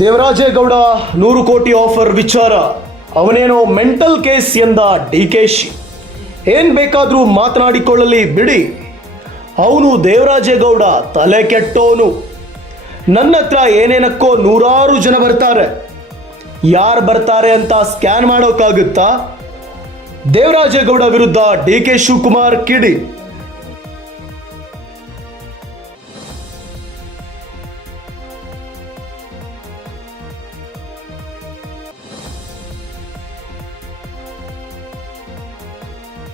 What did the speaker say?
ದೇವರಾಜೇಗೌಡ 100 ಕೋಟಿ ಆಫರ್ ವಿಚಾರ ಅವನೇನೋ ಮೆಂಟಲ್ ಕೇಸ್ ಎಂದ ಡಿಕೆಶಿ. ಏನ್ ಬೇಕಾದ್ರೂ ಮಾತನಾಡಿಕೊಳ್ಳಲಿ ಬಿಡಿ, ಅವನು ದೇವರಾಜೇಗೌಡ ತಲೆ ಕೆಟ್ಟೋನು. ನನ್ನ ಹತ್ರ ಏನೇನಕ್ಕೋ ನೂರಾರು ಜನ ಬರ್ತಾರೆ, ಯಾರು ಬರ್ತಾರೆ ಅಂತ ಸ್ಕ್ಯಾನ್ ಮಾಡೋಕ್ಕಾಗುತ್ತಾ? ದೇವರಾಜೇಗೌಡ ವಿರುದ್ಧ ಡಿ ಕೆ ಶಿವಕುಮಾರ್ ಕಿಡಿ.